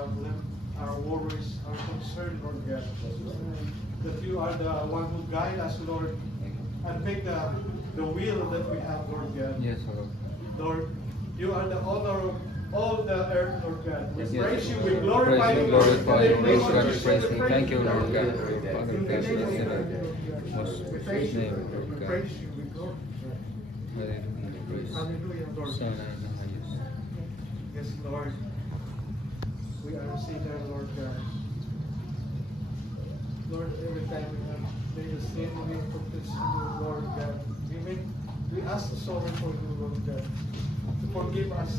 problem, our worries, our concern, Lord God. That you are the one who guide us, Lord, and make the will that we have, Lord God. Yes, Lord. Lord, you are the owner of all the earth, Lord God. We Yes. praise you, we glorify Praise you, you, Lord. glorify In you, the name Lord of God, Jesus, praise we you. praise Thank you, you, Lord God. God. Father, In the praise you, name of in the Jesus, most we praise precious you, name, we Lord God. praise you, we glorify you. Hallelujah, praise. Hallelujah, Lord. Sana na ayos. Yes, Lord. We are a sinner, Lord God. Lord, every time we have made a sin, we confess you, Lord God. We ask sorry for you, Lord God, to forgive us.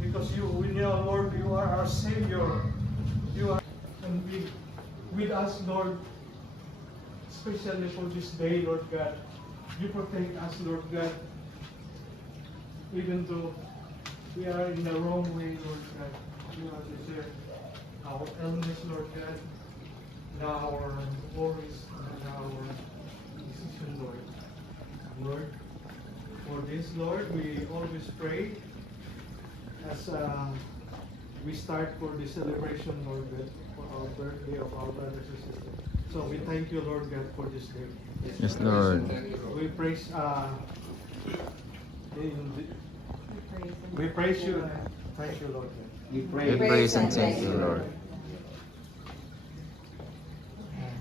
Because we know, Lord, you are our Savior. You are and with us, Lord, especially for this day, Lord God. You protect us, Lord God, even though we are in the wrong way, Lord God. You are there. Our illness, Lord God, and our worries, and our decision, Lord. Lord, for this, Lord, we always pray as we start for the celebration, Lord God, for our birthday of our brothers and sisters. So we thank you, Lord God, for this day. Yes, Lord. We praise we praise you and thank you, Lord God. We praise and thank you, Lord.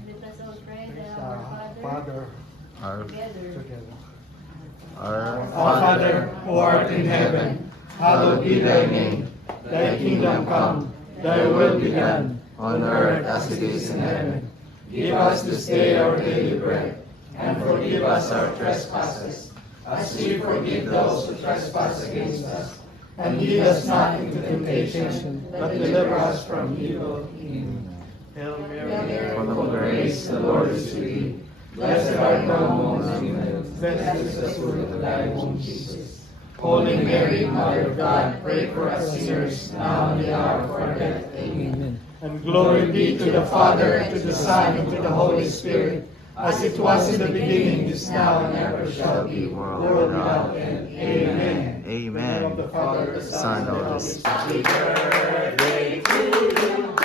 Let us all pray Praise that our Father Our, together. together. our Our Father, who art in heaven, hallowed be thy name. Thy kingdom come, thy will be done, on earth as it is in heaven. Give us this day our daily bread, and forgive us our trespasses, as we forgive those who trespass against us. And lead us not into temptation, but deliver us from evil. Hail Mary, Full of grace, the Lord is with thee. Blessed art thou amongst women, blessed is the fruit of thy womb, Jesus. Holy Mary, Mother of God, pray for us sinners, now and in the hour of our death. Amen. And glory be to the Father, and to the Son, and to the Holy Spirit, as it was in the beginning, is now, and ever shall be, world without end. Amen. In the name of the Amen. Father, the Son, and the Holy Spirit. Son. Happy birthday to you.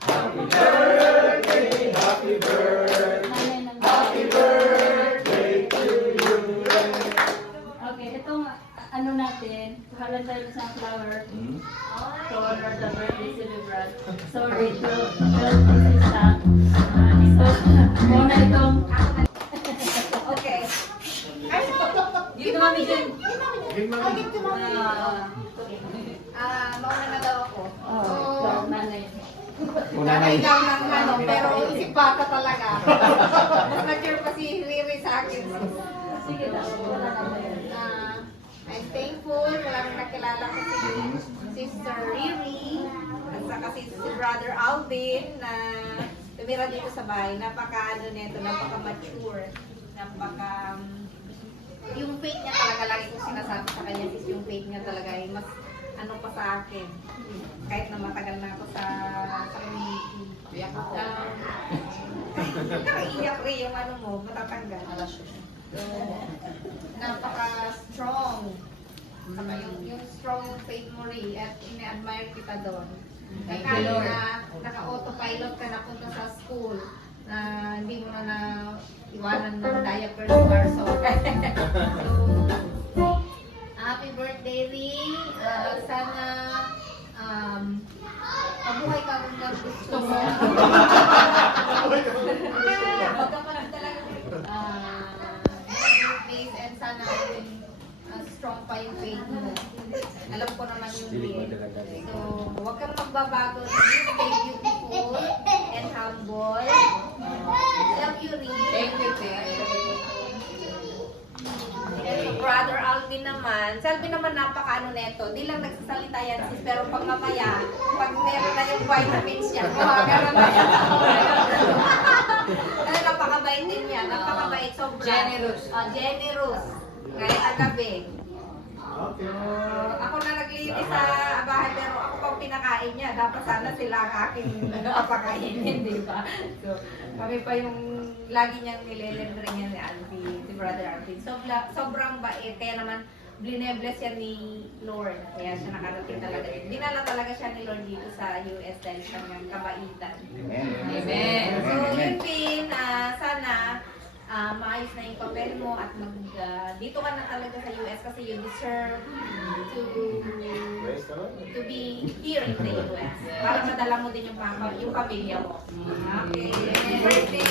Happy birthday, happy birthday, happy birthday to you. Okay, itong ano natin, kuhalan tayo ng sunflower to honor the birthday celebrant. Sorry, to this is so, muna itong Okay. dito mami dyan. Mauna na daw ako. Oh, nanay. Nanay daw ng ano, pero si Bata talaga. Mas mature pa si Riri sa akin. Sige daw, wala na yan. I'm thankful. Walang nakilala ko si Sister Riri at saka si Brother Alvin na tumira dito sa bahay. Napaka napaka-mature. Yung faith niya talaga, lagi kong sinasabi sa kanya, sis, yung faith niya talaga ay mas ano pa sa akin. Kahit na matagal na ako sa community. Nakaiyak rin yung ano mo, matatanggal. So, napaka-strong. Saka yung strong faith mo rin at ina-admire kita doon. Kahit na naka-autopilot ka na punta sa school, na hindi mo na iwanan ng diaper si Marso. Happy birthday, Ri. Sana mabuhay ka kung gusto mo. Magkakaroon talaga birthdays and sana strong pa yung faith mo. Alam ko naman yung din. So, huwag kang magbabago. Stay beautiful and humble. Love you, Ri. Thank you, And Brother Alvin naman, si Alvin naman napaka-ano neto, di lang nagsasalita yan sis, pero pag mamaya, pag meron na yung vitamins niya, meron na yan. Ano, napakabait din yan, napakabait, sobra. Generous. Generous. Kahit agabi. Okay. Ako na naglinis sa bahay, pero ako pang pinakain niya. Dapat sana sila ang aking papakainin, di ba? So, kami pa yung lagi niyang nilelendering niya si Brother Alvin. Sobrang bait. Kaya naman, Blinebless yan ni Lord. Kaya siya nakarating talaga dito. Dinala talaga siya ni Lord dito sa US dahil sa kanyang kabaitan. Amen. So, yun din, sana maayos na yung papel mo at dito ka na talaga sa US kasi you deserve to be here in the US. Para madala mo din yung pamilya mo. Okay. Birthday!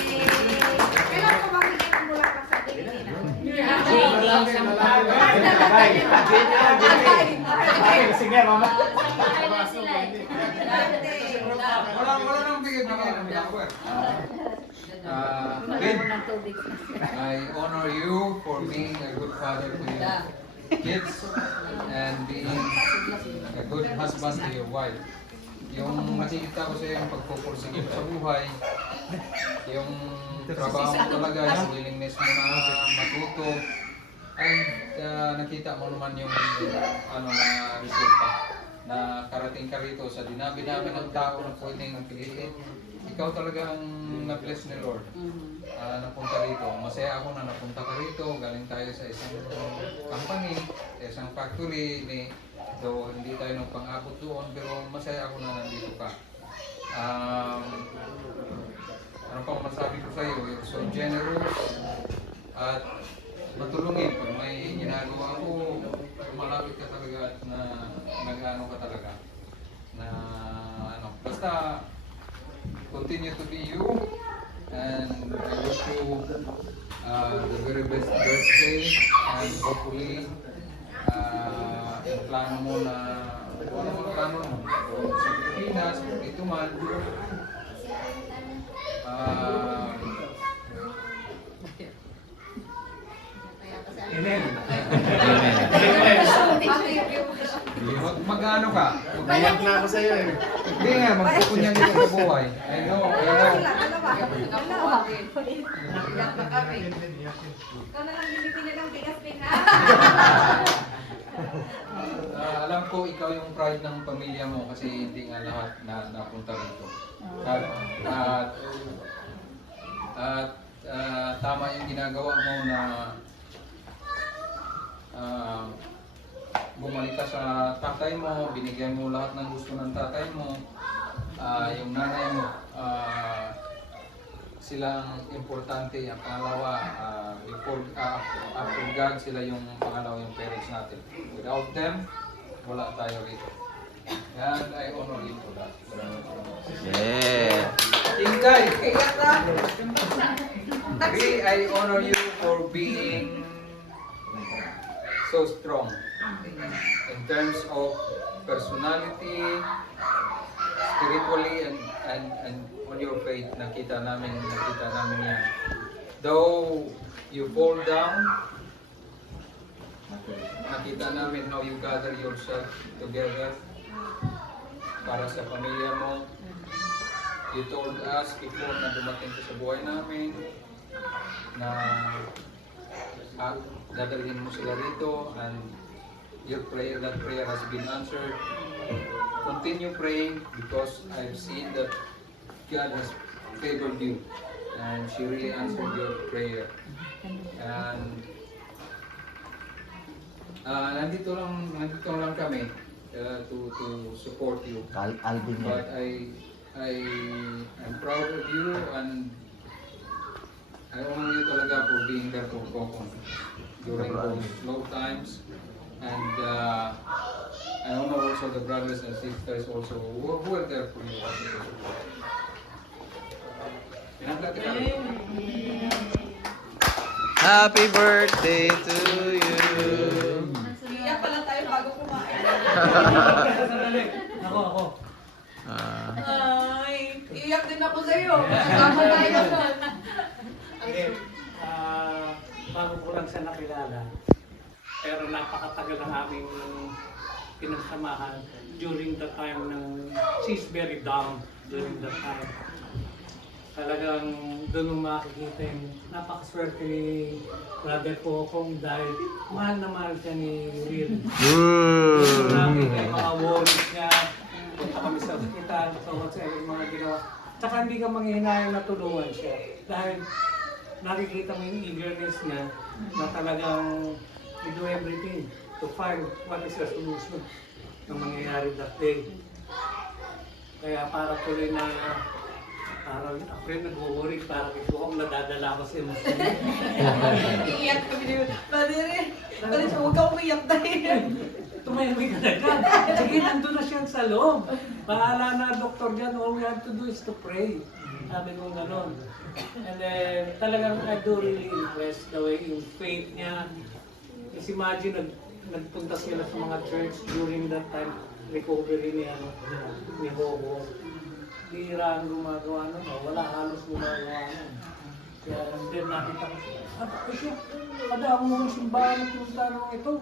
Kailan ko ba bigyan ng bulaklak sa atin? Sige, mama. Wala nang bigay-bigay ng flower. Kid, I honor you for being a good father to your kids and being a good husband to your wife. Yung nakikita ko sa iyo, yung pagpupursige sa buhay, yung trabaho mo talaga, yung willingness mo na matuto, and nakita mo naman yung na resulta na karating ka rito sa dinabi-dami ng tao na pwedeng piliin. Ikaw talaga ang na-bless ni Lord. Napunta rito. Masaya ako na napunta ka rito. Galing tayo sa isang company, sa isang factory. Though hindi tayo nang pang-abot doon, pero masaya ako na nandito ka. Ano pang masabi ko sa iyo? You're so generous at matulungin. Pag may ginagawa ko, malapit ka talaga at nag-ano ka talaga. Basta continue to be you, and I wish you the very best birthday, and hopefully yung plano mo na ano mo plano mo sa Pilipinas, dito man Amen. mag-ano ka? Naiyak na ako sa iyo eh. Hindi nga, magpupunyang dito sa buhay. I know. Ikaw na lang binibili ng bigas din ha. Alam ko ikaw yung pride ng pamilya mo kasi hindi nga lahat na napunta rito. At tama yung ginagawa mo na bumalik ka sa tatay mo, binigyan mo lahat ng gusto ng tatay mo, yung nanay mo, sila ang importante, ang pangalawa, after God, sila yung pangalawa yung parents natin. Without them, wala tayo rito. And I honor you for that. Yeah. Inday, I honor you for being so strong in terms of personality, spiritually, and on your faith. Nakita namin yan. Though you fall down, nakita namin how you gather yourself together para sa pamilya mo. You told us before na dumating ka sa buhay namin na dadalhin mo sila rito, and that prayer has been answered. Continue praying because I've seen that God has favored you and she really answered your prayer. And nandito lang kami to support you. Alvin But I'm proud of you, and I honor you talaga for being there for Kokon during those slow times. And I honor also the brothers and sisters also who are there for you. Happy birthday to you. Iyak pala tayo bago kumain. Sandali. Ako. Ay, iyak din ako sa iyo. Kasama tayo doon. Hindi. Bago ko lang siya nakilala. Pero napakatagal ng aming pinagsamahan during the time ng she's very down during that time. Talagang doon mo makikita yung napakaswerte ni brother ko kung dahil mahal na mahal siya ni Will. Nakikita yung mga worries niya, punta kami sa ospital, so whatsoever mga ginawa. Tsaka hindi ka manghihinayang na tulungan siya. Dahil nakikita mo yung eagerness niya na talagang we do everything to find what is the solution ng mangyayari that day. Kaya para tuloy na parang ako rin nag-worry, parang ito akong nadadala ko sa emosyon. Iiyak kami niyo. Padre, huwag ka umiyak dahil. Tumahimik ka agad. Sige, nandun na siya sa loob. Bahala na, doktor dyan. All we have to do is to pray. Sabi ko gano'n. And then, talagang I do really impressed the way in faith niya. Just imagine, nagpunta sila sa mga church during that time, recovery ni Bobo. Bira ang gumagawa nun. Wala halos gumagawa nun. Kaya then nakita ko, siya, madami mo ng simbahan at yung tanong ito.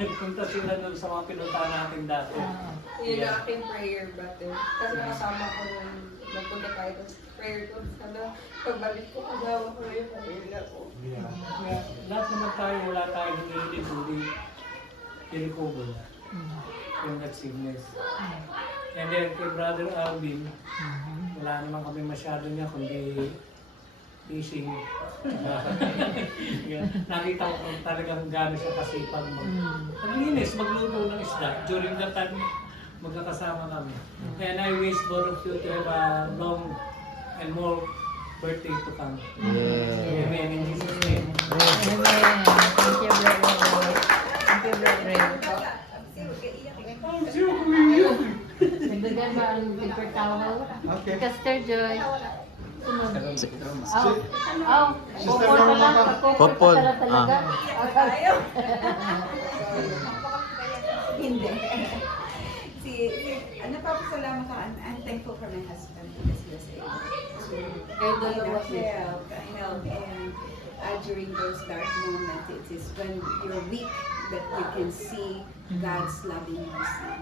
Nagpunta sila doon sa mga pinuntahan natin dati. Yun ang aking prayer, brother. Kasi nakasama ko nung nagpunta tayo sa prayer ko. Sana pagbalik ko, agawa ko na yung pamilya ko. Kaya lahat naman tayo, wala tayo hinihiling, kundi i-recover yung that sickness. And then kay Brother Alvin, wala naman kami masyado niya, kundi fishing. Nakita ko kung talagang gano'n siya kasipag maglinis, magluto ng isda. During that time, magkakasama kami. And I wish both of you to have a long and more birthday to come. Yeah. Amen. In Jesus' name. Amen. Thank you, brother. Thank you, brother. Nagdagan ba ang paper towel? Okay. Caster Joy. Sunod. Oh. Popol pa lang. Popol. Pala talaga. Tayo. Hindi. Napapasalamat ako. I'm thankful for my husband because he was able Kayo to dalawa help and during those dark moments, it is when you're weak that you can see God's loving mercy.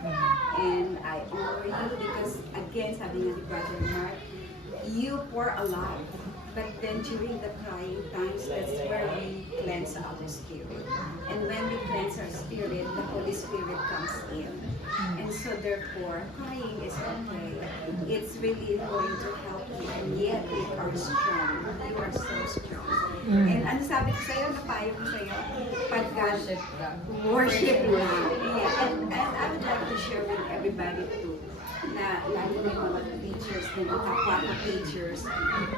And I honor you because again, sabi nga ni Brother Mark, you pour a lot. But then during the crying times, that's where we cleanse our spirit. And when we cleanse our spirit, the Holy Spirit comes in. And so therefore, crying is okay. It's really going to help you. And yet, you are strong. You are so strong. And ano sabi ko sa'yo, napayo ko sa'yo, pagka worship lang. Yeah. And I would like to share with everybody too, na lalo na yung mga teachers, na mga kapwa teachers,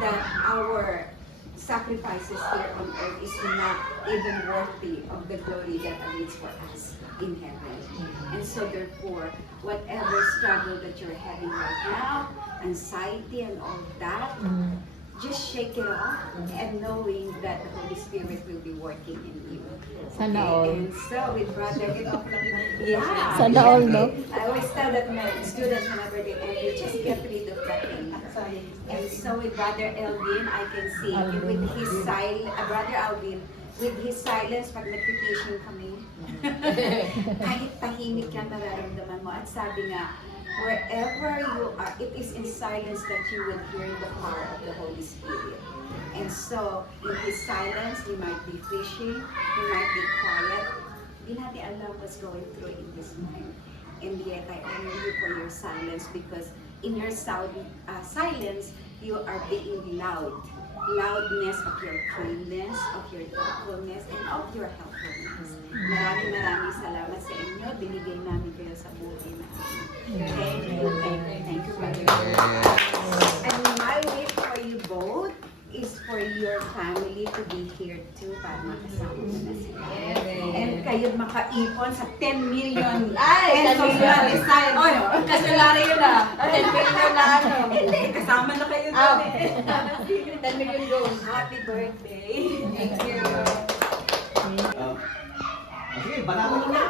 that our sacrifices here on earth is not even worthy of the glory that awaits for us in heaven. And so therefore, whatever struggle that you're having right now, anxiety and all that, just shake it off and knowing that the Holy Spirit will be working in you. Sana all. And so with Brother, yeah. Sana all, no? I always tell that my students whenever they enter, just get rid of that anger. And so with Brother Elvin, I can see with his Brother Alvin, with his silence, pag nag-petition kami, kahit tahimik yan, mararamdaman mo. At sabi nga, wherever you are, it is in silence that you will hear the power of the Holy Spirit. And so, in His silence, we might be fishing, we might be quiet. Hindi natin alam what's going through in His mind. And yet, I honor you for your silence because in your silence, you are being loud. Loudness of your kindness, of your thoughtfulness, and of your helpfulness. Maraming salamat sa inyo. Binigay namin kayo sa buhay namin. Thank you, Brother. And my wish for you both is for your family to be here too para makasama mo na sila. And kayo makaipon sa 10 million pesos na design. Oy, kasulari yun ah. 10 million na ano. Hindi, kasama na kayo doon eh. 10 million goals. Happy birthday. Thank you. Sige, banatan mo na.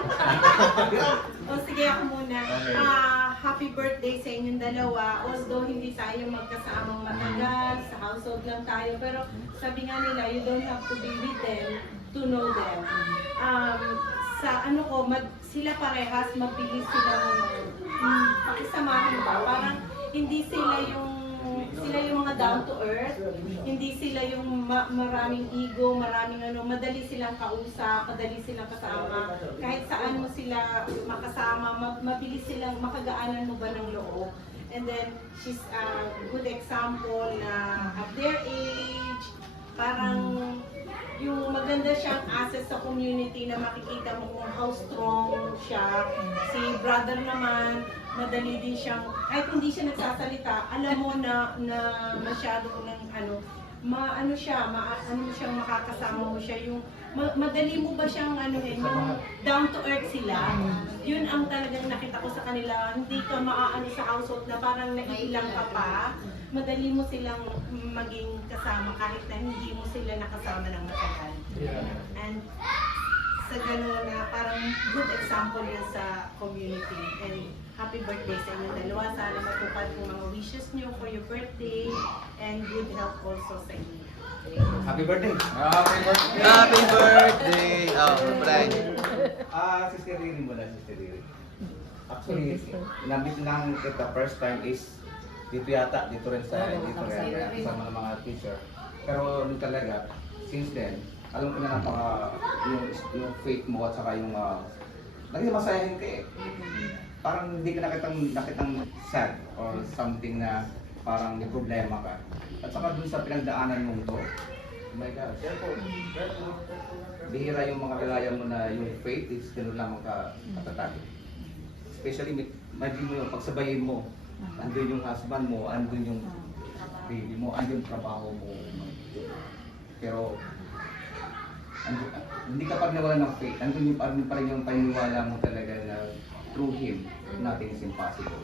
O sige, ako muna. Happy birthday sa inyong dalawa. Although hindi tayo magkasamang matagal, sa household lang tayo. Pero sabi nga nila, you don't have to be with them to know them. Sa ano ko, sila parehas, mabilis silang pakisamahan ba? Parang hindi sila yung mga down to earth, hindi sila yung maraming ego, maraming ano, madali silang kausap, madali silang kasama. Kahit saan mo sila makasama, mabilis silang makagaanan mo ba ng loob. And then, she's a good example na at their age, parang yung maganda siyang asset sa community na makikita mo kung how strong siya. Si brother naman, madali din siyang, kahit hindi siya nagsasalita, alam mo na masyado ng ano siyang makakasama mo siya, yung madali mo ba siyang yung down to earth sila. Yun ang talagang nakita ko sa kanila, hindi ka maaano sa household na parang naiilang ka pa. Madali mo silang maging kasama kahit na hindi mo sila nakasama ng matagal. Yeah. And sa gano'n na parang good example yun sa community. And happy birthday sa inyo dalawa. Sana matupad yung mga wishes nyo for your birthday and good health also sa inyo. Happy birthday! Happy birthday! Happy birthday! Oh, Brian. Sister Riri muna, Sister Riri. Actually, nandito lang kita first time is dito yata, dito rin sa kasama ng mga teacher. Pero nung talaga, since then, alam ko na yung faith mo at saka yung naging masayahin ka eh. Parang hindi ka nakitang sad or something na parang may problema ka. At saka dun sa pinagdaanan mong to, oh my God, bihira yung mga kalaya mo na yung faith is gano'n lamang katatag. Especially, imagine mo yung pagsabayin mo, andun yung husband mo, andun yung baby mo, andun yung trabaho mo. Pero, hindi ka pag nawala ng faith, andun pa rin yung paniniwala mo talaga na through Him, nothing is impossible.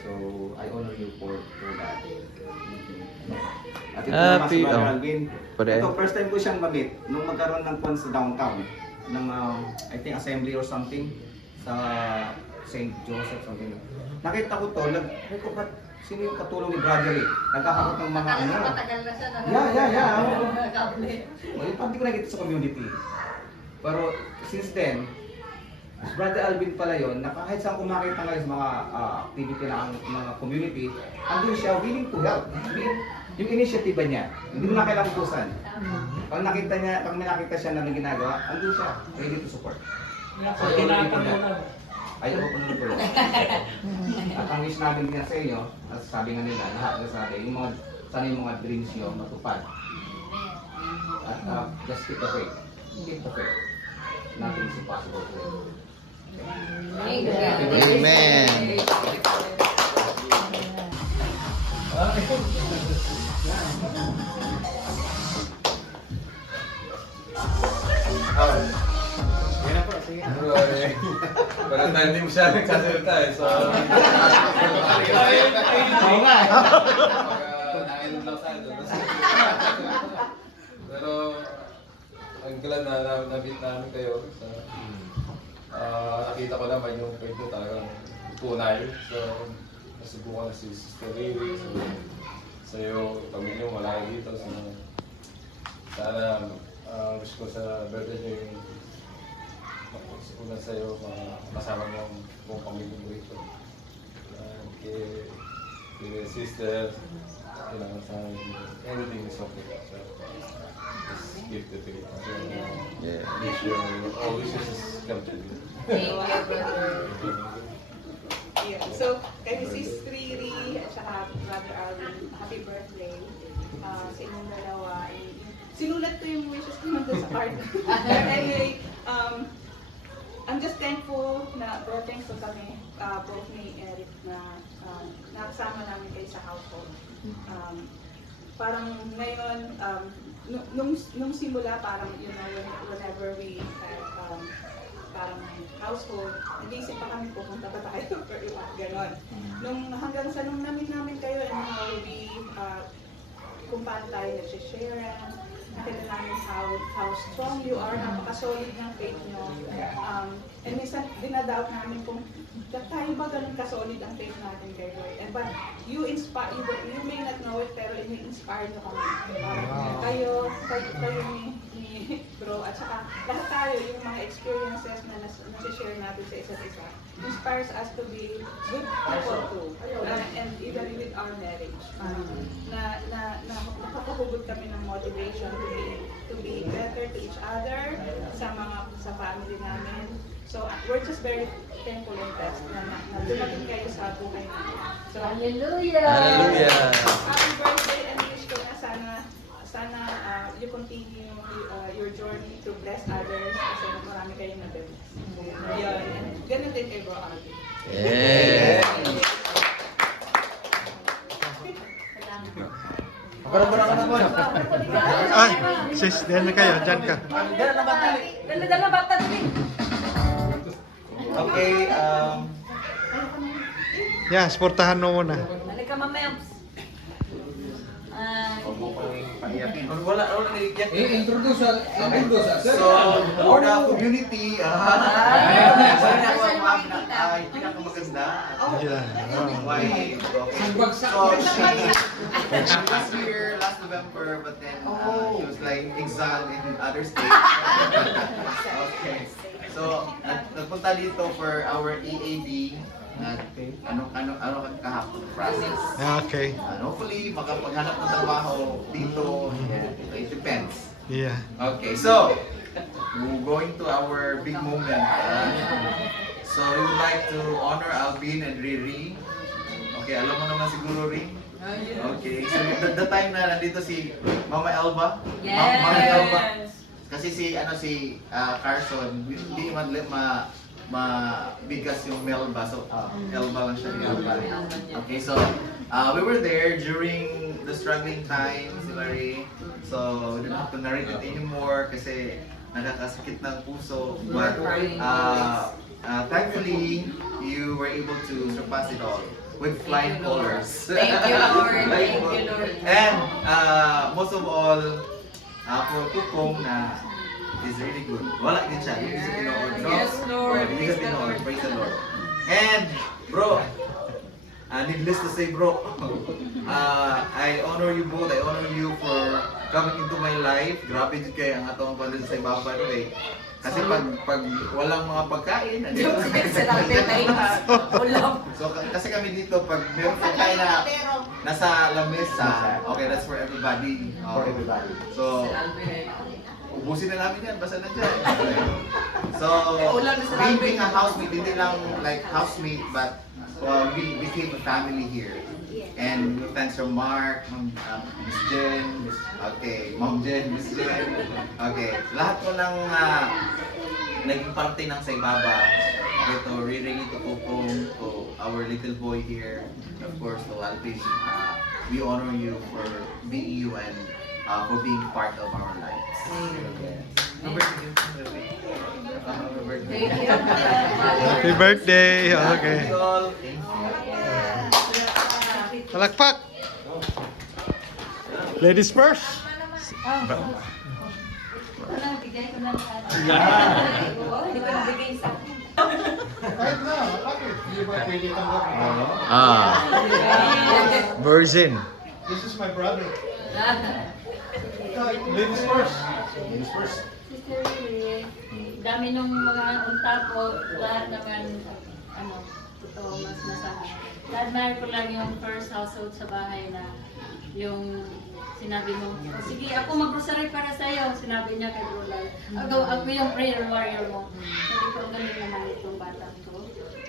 So, I honor you for that. At ito naman si Brother Alvin. Ito, first time ko siyang ma-meet nung magkaroon ng kwan sa downtown ng, I think, assembly or something sa St. Joseph, something. Nakita ko to, sino yung katulong ni Brother eh? Nagkakakot ng mga ano. Matagal na siya na. Yeah. Kable. Well, hindi ko nakita sa community. Pero since then, si Brother Alvin pala yun, na kahit saan kumakita ngayon sa mga activity ng mga community, andun siya willing to help. Yung initiative niya, hindi mo na kailangan utusan. Pag may nakita siya na may ginagawa, andun siya, ready to support. So, ay, open na tulong. At ang wish namin din sa inyo, at sabi nga nila, lahat na sabi, sana yung mga dreams nyo matupad. At just keep the faith. Keep the faith. Nothing is impossible to you. Amen. Yan na po, sige. Parang tayo hindi mo siya nagsasalita eh. So, Oo nga. nangainom lang tayo doon. Pero, ang glad na na-meet namin kayo. Nakita ko naman yung faith nyo talagang tunay. So, nasubukan na si Sister Riri. So, sa'yo, pamilya mo malaki dito. So, sana, wish ko sa birthday nyo yung una sa'yo, kasama mo ang buong pamilya mo rito. Kay sister, kailangan sa anything is okay. So, just give the faith. So, Yeah. wish you all wishes come true. Thank you, brother. Yeah. So, kay Sis Riri at saka Brother Alvin, happy birthday sa inyong dalawa. Sinulat ko yung wishes ko nandun sa card. But anyway, I'm just thankful na thankful kami, both ni Eric na nakasama namin kayo sa household. Parang ngayon, nung simula, parang, you know, whenever we had parang household, nag-iisip pa kami pupunta ba tayo or iba, ganon. Hanggang sa nung namin kayo, and how we, kung paano tayo nag-share, nakita namin how strong you are, napaka-solid ng faith nyo. And minsan, dinadoubt namin kung tayo ba ganun ka-solid ang faith natin kay Lord. But you inspire, you may not know it, pero ini-inspire nyo kami. Kayo ni Bro, at saka lahat tayo, yung mga experiences na nasi-share natin sa isa't isa, inspires us to be good people too. And even with our marriage. Nakapahugot kami ng motivation to be better to each other, sa family namin. So we're just very thankful and blessed na dumating kayo sa buhay namin. So, Hallelujah! Hallelujah! happy birthday and wish ko na sana you continue continue your journey to bless others kasi marami kayong na-bless. Yun. Ganun din kay Bro Alvin. Yeah. Para ka naman. Ay, sis, diyan na kayo, dyan ka. Dala naman tali. Dala bata din. Okay, Yeah, sportahan mo muna. Halika mamaya. wala naiiyak. Introduce us. Introduce us. So, for the community, sorry ako ang ay pinakamaganda. Yeah. Why? Okay. So, she was here last November, but then she was like exiled in other states. Okay. So, nagpunta dito for our EAB. Ano kahapon process. Okay. And hopefully, makapaghanap ng trabaho dito. It depends. Yeah. Okay, so we're going to our big moment. So we would like to honor Alvin and Riri. Okay, alam mo naman siguro Rin. Okay, so the time na nandito si Mama Elba. Mama Elba. Kasi si Carson, hindi man mabigas yung Melba, so Elba lang siya. Okay, so we were there during the struggling times, Larry. So we didn't have to narrate it anymore kasi nakakasakit ng puso. But thankfully, you were able to surpass it all with flying colors. Thank you, Lord. Thank you, Lord. And most of all, for Kukong na is really good. Wala din siya. Hindi siya tinood, no? Yes, Lord. Hindi siya tinood. Praise the Lord. And, bro, needless to say, bro, I honor you both. I honor you for coming into my life. Grabe din kayo ang atong pandal sa ibaba nila eh. Kasi pag walang mga pagkain, so kasi kami dito, pag meron pagkain na nasa lamesa, okay, that's for everybody. For everybody. So, ubusin na namin yan, basta nandiyan. So, being a housemate, hindi lang like housemate, but we became a family here. And thanks to Mark, Miss Jen, okay, Mom Jen, Miss Jen, okay, lahat ko ng naging parte ng Saibaba, okay, to Riri, to Kukong, to our little boy here, of course, to Alvin, we honor you for being you and for being part of our lives. Happy birthday. Okay. Thank you all. Palakpak. Ladies first. Bigay ko na lahat. Hindi ko nabigay sa akin. Virgin. This is my brother. Ladies first. Ladies first. Sister Lily, dami nung mga unta ko, lahat naman, totoo, mas nasabi. Na-admire ko lang yung first household sa bahay na yung sinabi mo, oh, sige, ako mag-grocery para sa'yo, sinabi niya kay Brulal. Ako yung prayer warrior mo. Sabi ko, ganun naman itong bata ko.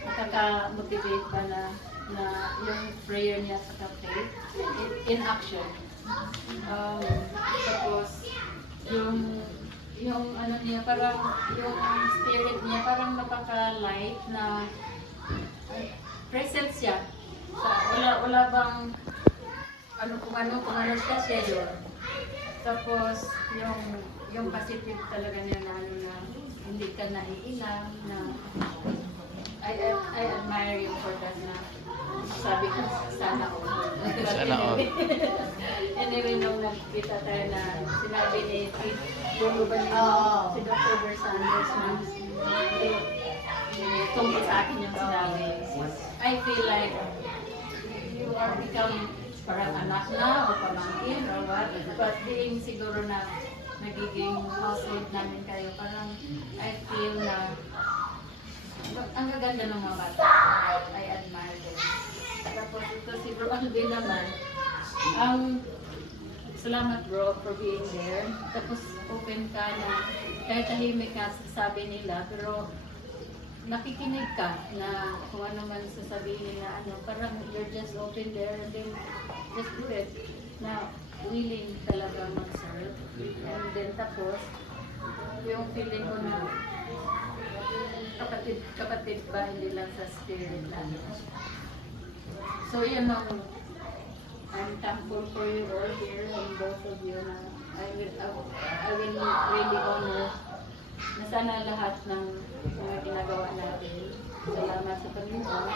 Nakaka-motivate pa na yung prayer niya sa faith in action. Tapos, yung ano niya, parang yung spirit niya, parang napaka-light na present siya. Wala bang kung ano siya yun. Tapos, yung positive talaga niya na hindi ka naiilang, na I admire you for that na sabi ko, sana all. Sana all. Anyway, nung nagkita tayo na sinabi ni si Dr. Bersanders na tungkol sa akin yung sinabi. I feel like you are becoming parang anak na o pamangkin or what, but being siguro na nagiging household namin kayo, parang I feel na ang gaganda ng mga bata. I admire them. Tapos ito si Bro Alvin naman, salamat bro for being there. Tapos open ka na kahit tahimik ka sasabi nila, pero nakikinig ka na kung ano man sasabihin nila, parang you're just open there and then just do it. Now, willing talaga mag-serve. And then tapos, yung feeling ko na kapatid ba, hindi lang sa spirit lang. So yun ang I'm thankful for you all here and both of you na I will really honor na sana lahat ng mga ginagawa natin. Salamat sa Panginoon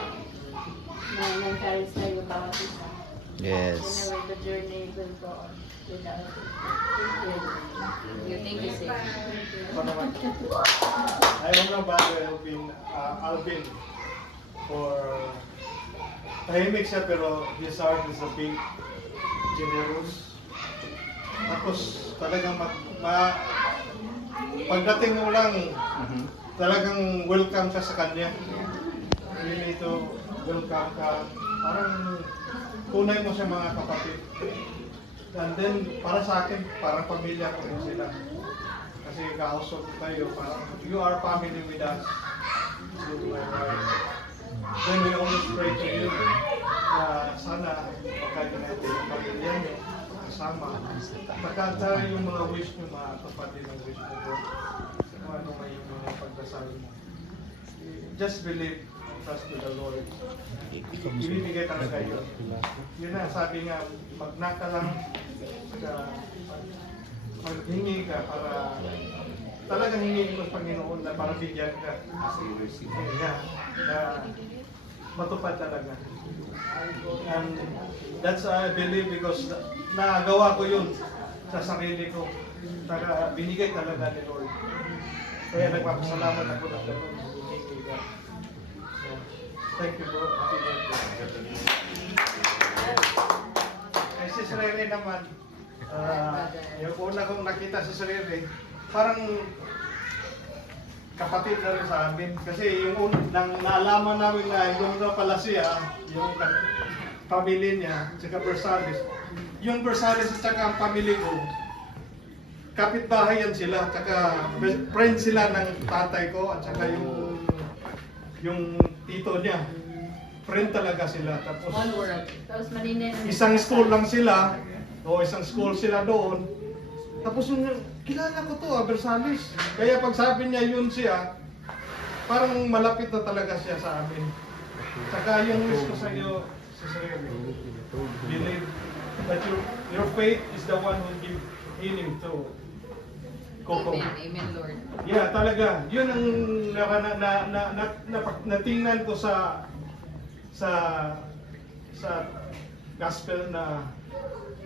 na na-encourage tayo bawat isa. Yes. Anyway, the journey will go on without Thank you, Sir. I don't know about Alvin for tahimik siya pero his heart is a big generous. Tapos talagang pagdating mo lang talagang welcome ka sa kanya. Really to welcome ka. Parang tunay mo siya mga kapatid. And then para sa akin parang pamilya ko rin sila. Kasi kausap tayo parang you are family with us. You my wife. Then we always pray to you na sana pagkain natin yung pamilya niyo, kasama. Pagkanta yung mga wish niyo, mga kapatid ng wish mo po. Kung ano nga yung mga pagdasal mo. Just believe, trust to the Lord. Ibibigay talaga yun. Yun na, sabi nga, magnaka lang, maghingi ka para talagang hingin mo sa Panginoon na para bigyan ka. Na matupad talaga. And that's I believe because nagawa ko yun sa sarili ko. Binigay talaga ni Lord. Kaya nagpapasalamat ako ng gano'n. So, thank you bro. Happy birthday. Kay si Rere naman, yung una kong nakita sa Rere, parang kapatid na rin sa amin. Kasi yung nang naalaman namin na yung na pala siya, yung family niya, tsaka Versailles. Yung Versailles at tsaka ang family ko, kapitbahay yan sila, tsaka friend sila ng tatay ko at tsaka yung tito niya. Friend talaga sila. Tapos One word. Tapos maninin. isang school lang sila, o isang school sila doon. Tapos yung kilala ko to, Versailles. Kaya pag sabi niya yun siya, parang malapit na talaga siya sa amin. Saka yung wish ko sa iyo, Sister Rere, believe that your faith is the one who give healing to Coco. Amen, Lord. Yeah, talaga. Yun ang natingnan ko sa gospel na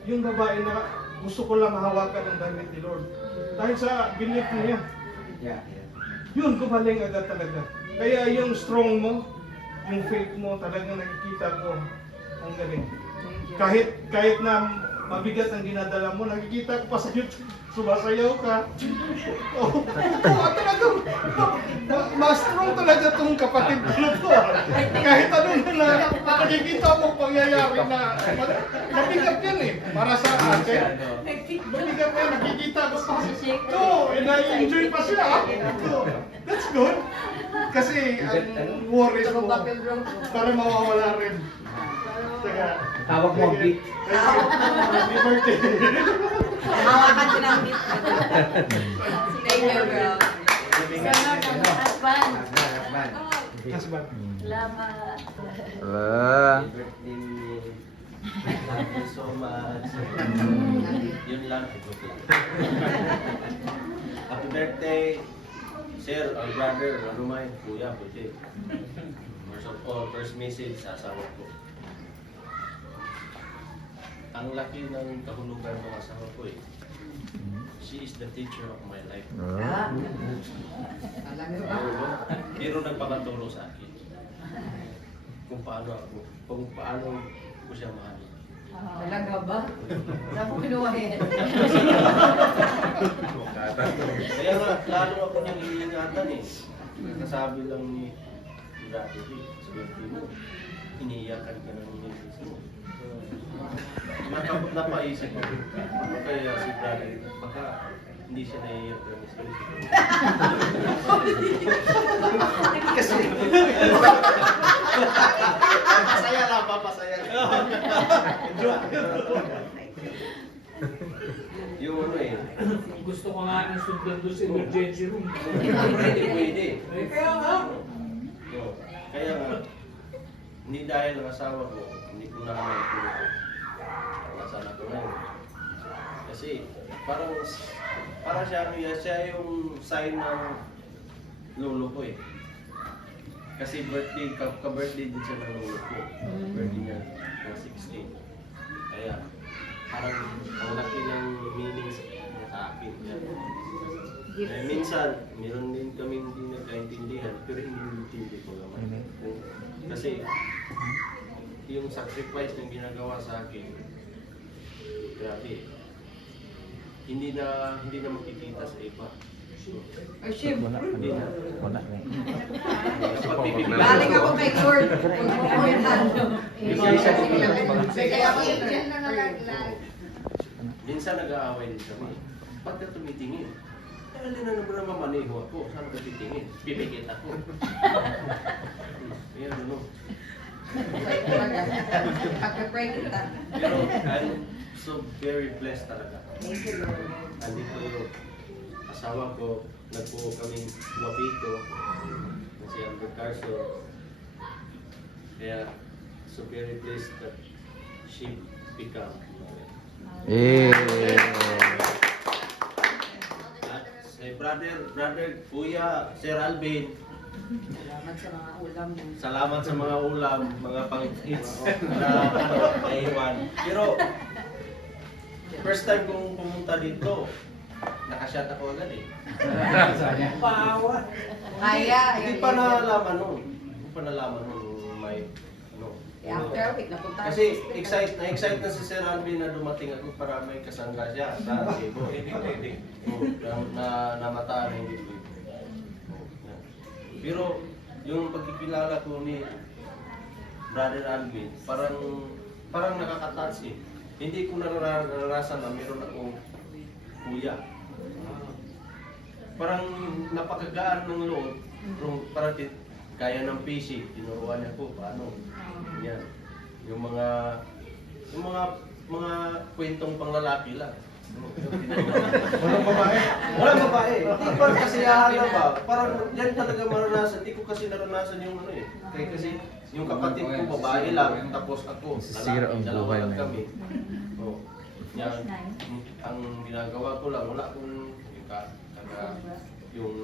yung babae na gusto ko lang mahawakan ng damit ni Lord. Dahil sa belief niya. Yun, gumaling agad talaga. Kaya yung strong mo, yung faith mo, talagang nakikita ko ang galing. Kahit na mabigat ang ginadala mo, nakikita ko pa sa YouTube, sumasayaw ka. Oh, talagang mas strong talaga itong kapatid ko na to. Kahit ano na nakikita mo pangyayari na mabigat yan eh. Para sa akin. Mabigat yan, nakikita ko pa. So, na-enjoy pa siya. So, that's good. Kasi ang worries mo, para mawawala rin. Saka, Tawag mo ang beat. happy birthday. Hawakan ko ng beat. Thank you, bro. Sunod ang husband. Husband. Salamat. Thank you so much. Yun lang. Happy birthday, Sir, our brother, Rumay, Kuya, Puti. First of all, first message sa asawa ko. Ang laki ng kahulugan ng asawa ko eh. She is the teacher of my life. Pero nagpapaturo sa akin kung paano ko siya mahal. Talaga ba? Saan mo kinuha yan? Kaya nga, lalo ako niyang iingatan eh. Nasabi lang ni Dati, sabi mo, iniiyakan ka ng inis mo. Napaisip ko, ano kaya si Brother, baka hindi siya naiiyak ng inis. Kasi, papasaya lang. ano eh. Gusto ko nga ng sundan doon sa emergency room. Pwede. Kaya nga. No. Kaya nga, hindi dahil ang asawa ko, hindi ko na kami ito. Nasaan ako na yun. Kasi parang siya yung sign ng lolo ko eh. Kasi ka-birthday din siya ng lolo ko. Birthday niya ng 16. Kaya parang ang laki ng meaning sa akin. Eh, minsan, meron din kami hindi nagkaintindihan, pero hindi ko naman. Kasi yung sacrifice na ginagawa sa akin, grabe. Hindi na makikita sa iba. Ay, syempre. Hindi na. Galing ako kay Lord. Minsan nag-aaway din kami. Ba't ka tumitingin? Dahil na naman mamaniho ako. Saan ka titingin? Pipikit ako. Yan ano. Pagka-pray kita. Pero I'm so very blessed talaga. Thank you, Lord. Andito yung asawa ko. Nagpo kaming wapito. Na si Albert Carson. Kaya so very blessed that she become. Yeah. At say brother, kuya, Sir Alvin. Salamat sa mga ulam mo. Salamat sa mga ulam, mga pang-eats na naiwan. Pero, first time kong pumunta dito, nakashot ako agad eh. Pawa. Hindi pa nalaman nun. May, ano. After a week, napunta. Kasi na-excite na si Sir Alvin na dumating ako para may kasangga siya sa table. Na namataan hindi ko. Pero yung pagkikilala ko ni Brother Alvin, parang nakaka-touch eh. Hindi ko naranasan na meron akong kuya. Parang napakagaan ng loob. Parang kaya ng PC, tinuruan niya ko paano. Yan. Yung mga kwentong panglalaki lang. Walang babae. Walang babae. Hindi ko kasiyahan na ba? Parang yan talaga maranasan. Hindi ko kasi naranasan yung ano eh. Kasi yung kapatid ko babae lang, tapos ako. Sisira ang dalawa buhay lang na kami. Oh. Yan. Ang ginagawa ko lang, wala akong yung